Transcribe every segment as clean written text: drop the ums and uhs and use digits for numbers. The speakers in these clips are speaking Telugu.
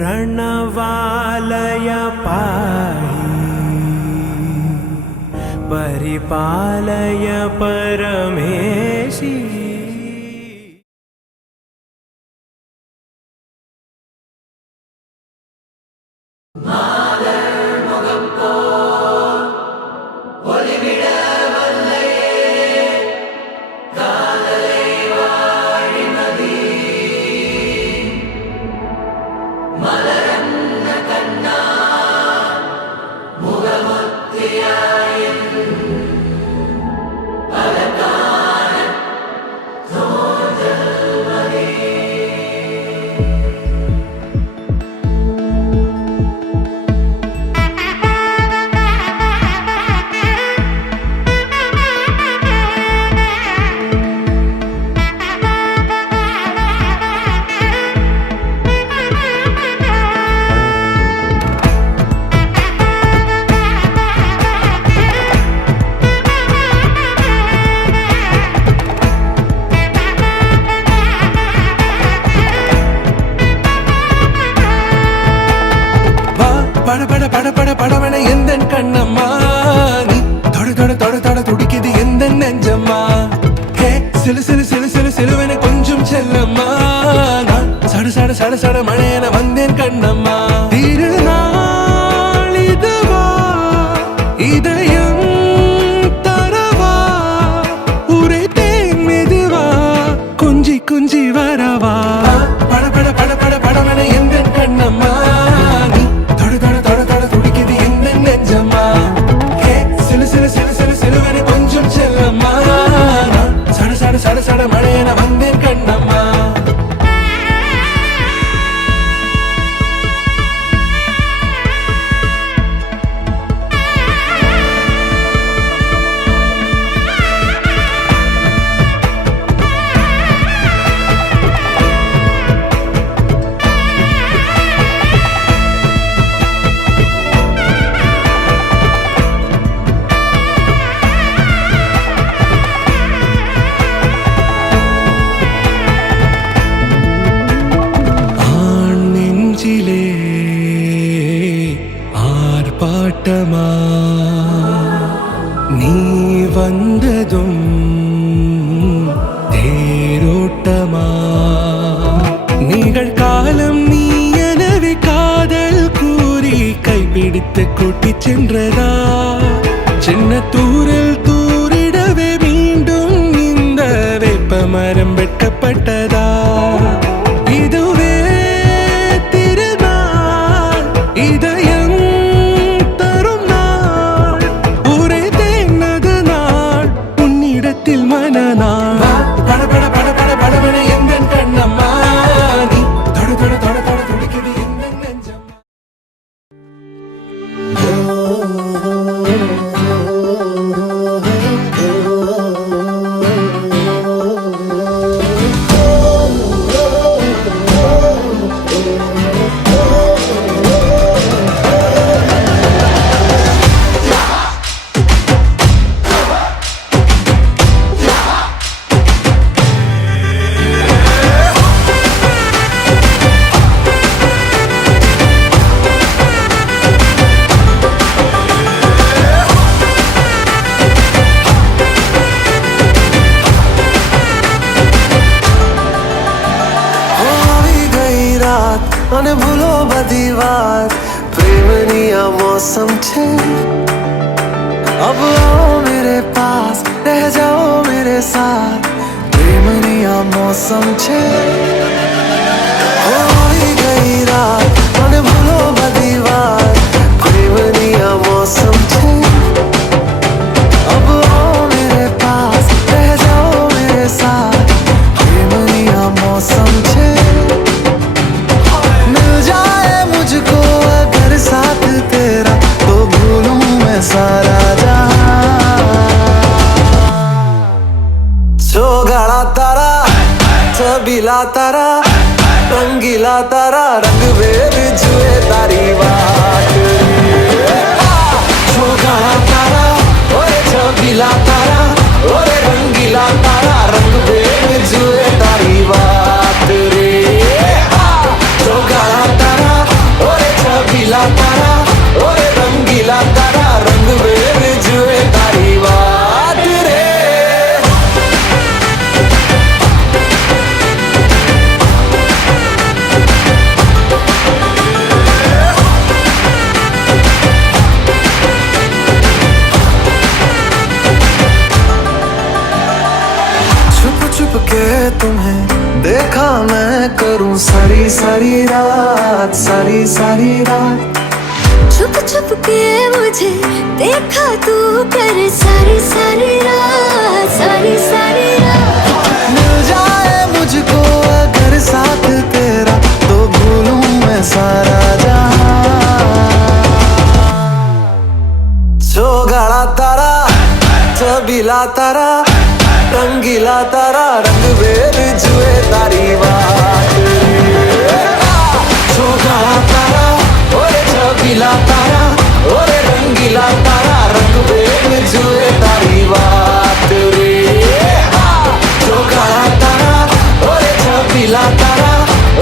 प्रणवालय पाहि परिपालय परमेशी। படவன எந்த கண்ணம்மா நீ தொட தொட தொட தொட துடிக்குது எந்த நெஞ்சம்மா ஹே சிலு சிலு சிலு சிலு சிலுவன கொஞ்சம் செல்லம்மா நான் சட சட சட சட மழையன வந்தேன் கண்ணம்மா திருநாள் இதுவா இதயம் தரவா ஊரே தேன் மெதுவா கொஞ்சி கொஞ்சி வரவா பட பட பட பட படவன எந்த கண்ணம்மா சட சட மழையன வந்தேன் கண்ணம்மா ஆர்ப்பாட்டமா நீ வந்ததும் தேரோட்டமா நிகழ்காலம் நீ எனவே காதல் கூறி கைப்பிடித்து கூட்டிச் சென்றதா சின்ன தூரில் தூரிடவே மீண்டும் இந்த வேப்ப மரம் வெட்டப்பட்டதா இதுவே திருநாள் இதயம் தரும் நாள் ஊரே தேனது நாள் உன்னிடத்தில் மனநாள் பட பட பட பட படவன எந்த கண்ணம்மா நீ தொட தொட தொட தொட துடிக்குது எந்த நெஞ்சம்மா અને ભૂલો બધી વાત પ્રેમની આ મૌસમ છે अब आओ मेरे पास रह जाओ मेरे साथ प्रेमनी आ मौसम छे होई गई रात અને ભૂલો બધી વાત પ્રેમની આ मौसम छे अब आओ मेरे पास रह जाओ मेरे साथ प्रेमनी आ मौसम छे मुझको अगर साथ तेरा तो भूलूं मैं सारा जहां चौगाड़ा तारा छबीला तारा रंगीला तारा रंग बेर जुए तारी बात चौगाड़ा तारा ओए छबीला तारा ओए रंगीला तारा रंग बेर जुए तारी बात रे चौगाड़ा तारा छुप के तुम्हें देखा मैं करूं सारी सारी रात, सारी सारी रात। छुप छुप के मुझे देखा तू कर सारी सारी रात, सारी सारी रात। मिल जाए मुझको अगर साथ तेरा तो भूलूं मैं सारा जहां। चौगाड़ा तारा, चबीला तारा, रंगीला तारा, रंग बेर जुए तारी बात। चौगाड़ा तारा, ओरे चबीला तारा, ओरे रंगीला तारा, रंग बेर जुए तारी बात रे। चौगाड़ा तारा, ओरे चबीला तारा,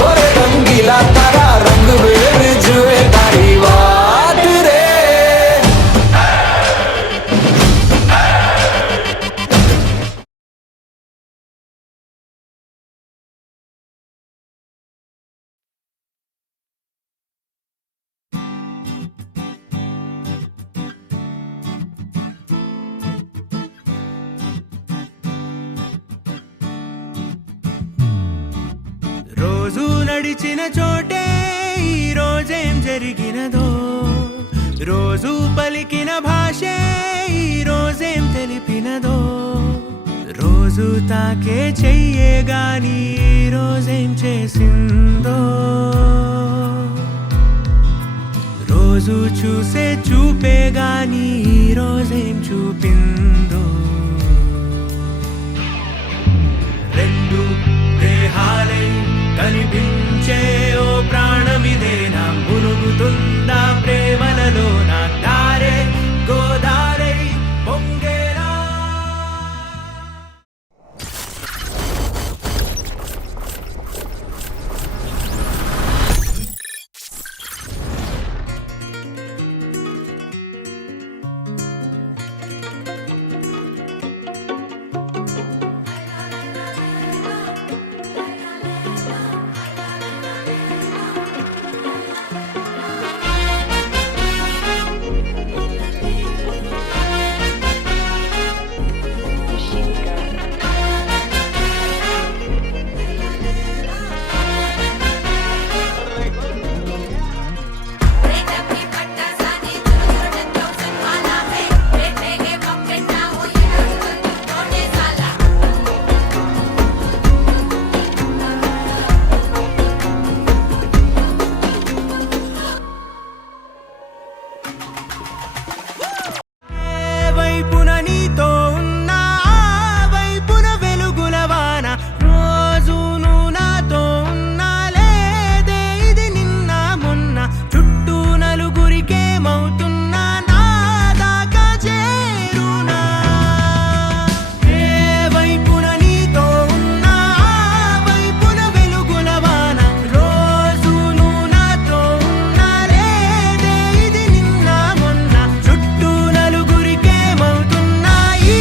ओरे रंगीला तारा, रंग बेर जुए तारी बात रे। రోజు నడిచిన చోటే ఈ రోజేం జరిగినదో, రోజు పలికిన భాషే ఈ రోజేం తెలిపినదో, రోజు తాకే చెయ్యే గాని ఈ రోజేం చేసిందో, రోజు చూసే చూపే గాని ఈ రోజేం చూపిందో. రెండు దేహాలై కనిపించే ఓ ప్రాణమిదేనా, మునుగుతుందా ప్రేమలలో నా దారే గోదారై పొంగేలా. వైపున నీతో ఉన్నా వైపున వెలుగుల వాన, రోజును నాతో ఉన్నా లేదే ఇది నిన్న మొన్న, చుట్టూ నలుగురికేమవుతున్నా నా దాకా చేరునా. ఏ వైపున నీతో ఉన్నా వైపున వెలుగుల వాన, రోజును నాతో ఉన్నా లేదే ఇది నిన్న మొన్న, చుట్టూ నలుగురికేమవుతున్నా ఈ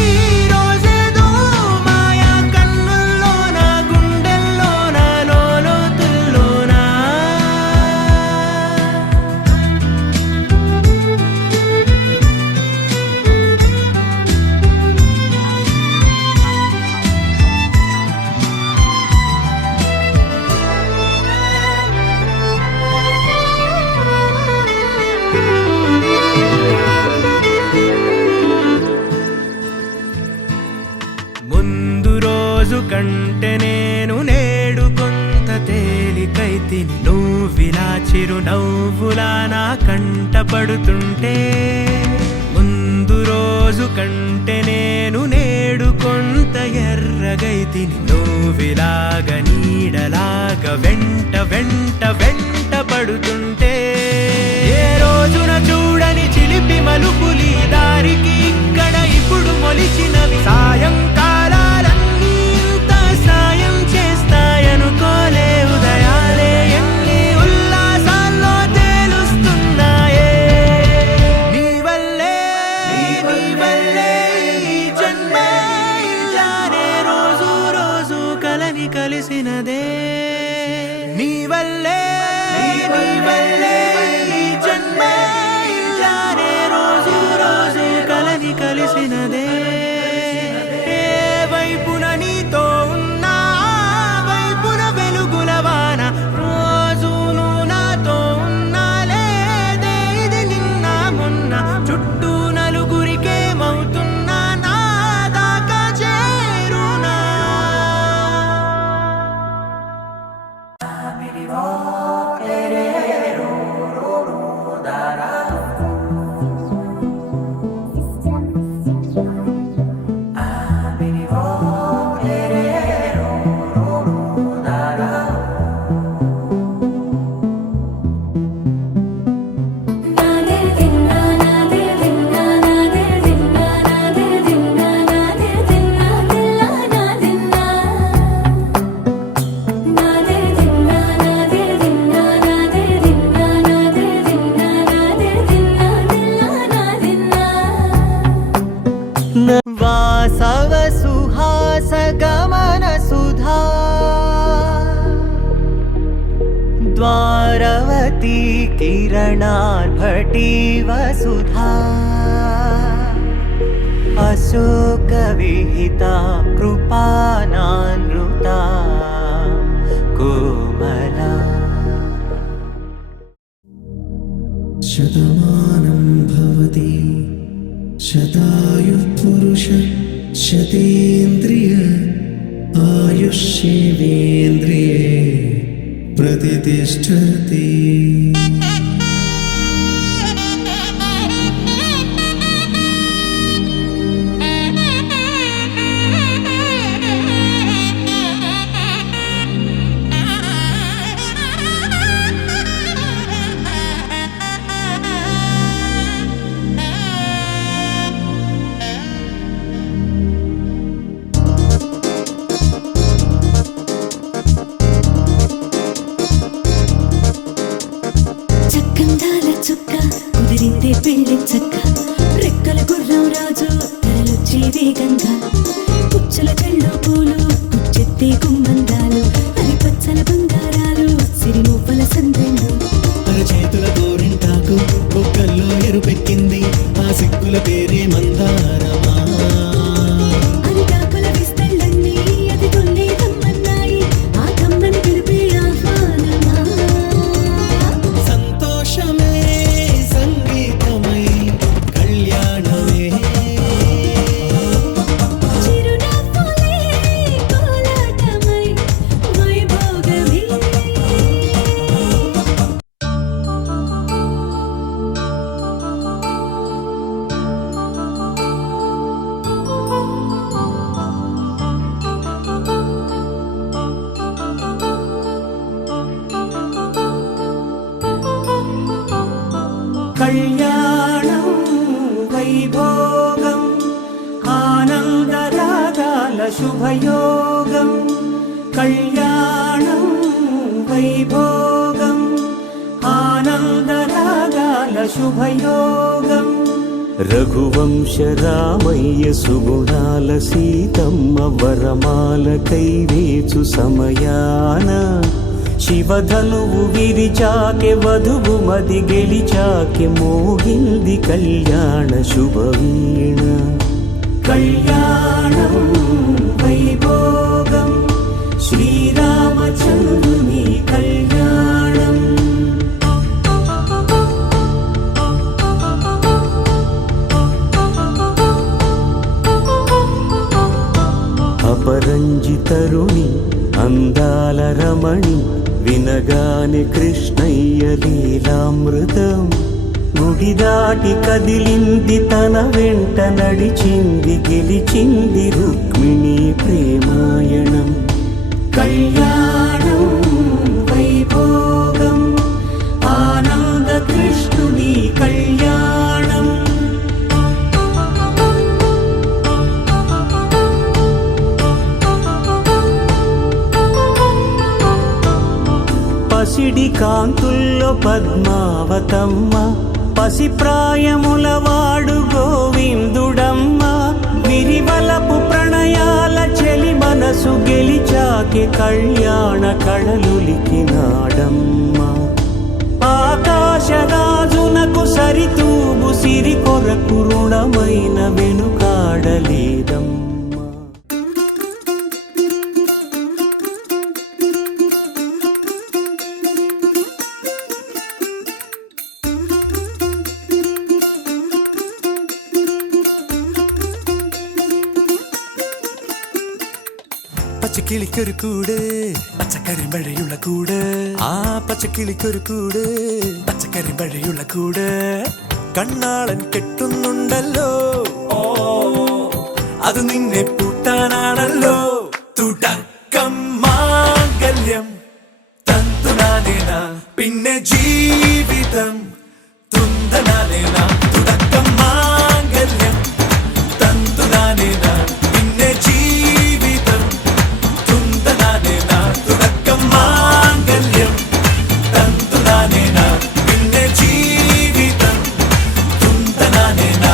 రోజేదో మాయా కన్నుల్లోన గుండెల్లోన లోతుల్లోనా. ముందు రోజు కంటే నేను నేడు కొంత తేలికైతిని, నువ్విలా చిరునవ్వులా నా కంట పడుతుంటే. ముందు రోజు కంటే నేను నేడు కొంత ఎర్రగైతిని, నువ్విలాగ నీడలాగ వెంట వెంట వెంట పడుతుంటే. ఏ రోజున చూడని చిలిపి మలుపులి దారికి ఇక్కడ ఇప్పుడు మొలిచినవి సాయంకాలాలన్నీ ఇంత సాయం చేస్తాయనుకోలే. ఉదయాలే ఎన్ని ఉల్లాసాల్లో తేలుస్తున్నాయే, నీ వల్లే నీ వల్లే ఈ జన్మ ఇలానే రోజు రోజు కలని కలిసినదే. నీ వల్లే నీ వల్లే ఈ జన్మ ఇలానే రోజు రోజు కలని కలిసినదే. ఏ వైపున నీతో ఉన్నా कर्णार्भटी वसुधा अशोकविहिता कृपानानृता कोमला शतमानं भवति शतायुः पुरुष शतेन्द्रिय आयुष्येवेन्द्रिये प्रतिष्ठति చక్కందాల చుక్క కుదిరిందే పెళ్లి చక్క రెక్కల గుర్రం రాజు తరలొచ్చే వేగంగా పుచ్చల చెళ్ళు పూలు కుచ్చెత్తే గుమ్మందాలు అరి పచ్చల బంగారాలు సిరిమూపల సందెళ్ళు అరచేతుల గోరింటాకు బొక్కల్లో ఎరుపెక్కింది ఆ సిగ్గుల పేరే మందారమా అరిటాకుల విస్తళ్ళన్నీ అది తొల్లే కమ్మన్నాయి ఆ కమ్మని పిలిపే ఆహ్వానమా సంతోషమే సంగీతమై కళ్యాణమే చిరునవ్వులే కోలాటమై వైభోగమే कल्याणं वैभोगं आनन्दरागाल शुभयोगं कल्याणं वैभोगं आनन्दरागाल शुभयोगं రఘువంశ రామయ్య సుగుణాల సీతమ్మ వరమాల కైవేచు సమయాన శివధనువు విరిచాకె వధువు మది గెలిచాకె మోగింది కళ్యాణ శుభవీణ कल्याणं वैभोगं श्रीरामचन्द्रुनि कल्याणम् అపరంజి తరుణి అందాల రమణి వినగానే కృష్ణయ్య లీలామృతం గుడి దాటి కదిలింది తన వెంట నడిచింది గెలిచింది రుక్మిణి ప్రేమాయణం कल्याणं वैभोगं आनन्दकृष्णुनि कल्याणम् పసిడి కాంతుల్లో పద్మావతమ్మ పసిప్రాయముల వాడు గోవిందుడమ్మ విరివలపు ప్రణయాల చెలి మనసు గెలిచాకే కళ్యాణ కళలులికినాడమ్మ ఆకాశరాజునకు సరితూబు సిరి కొరకు రుణమైన వెనుకాడలేదమ్మ പച്ചക്കിളിക്കൊരു കൂട് പച്ചക്കരിമ്പഴയുള്ള കൂട് ആ പച്ചക്കിളിക്കൊരു കൂട് പച്ചക്കരിമ്പഴയുള്ള കൂട് കണ്ണാളൻ കെട്ടുന്നുണ്ടല്ലോ ഓ അത് നിന്നെ പൂട്ടാനാണല്ലോ തുടക്കം മാംഗല്യം തന്തുനാനേന പിന്നെ ജീവിതം തുന്തനാനേന തുടക്കം മാംഗല്യം തന്തുനാനേന പിന്നെ ജീവിതം തുന്തനാനേന തുടക്കം മാംഗല്യം തന്തുനാനേന പിന്നെ ജീവിതം തുന്തനാനേന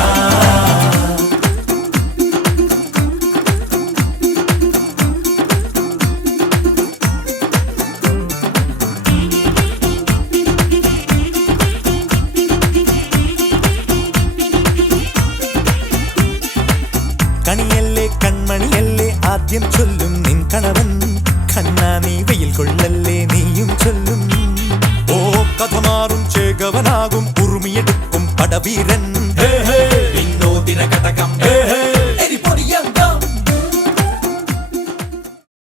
കൊള്ളല്ലേ നീയും ചൊല്ലും ഓ കഥ മാറും ചേകവനാകും ഉറുമിയെടുക്കും പടവീരൻ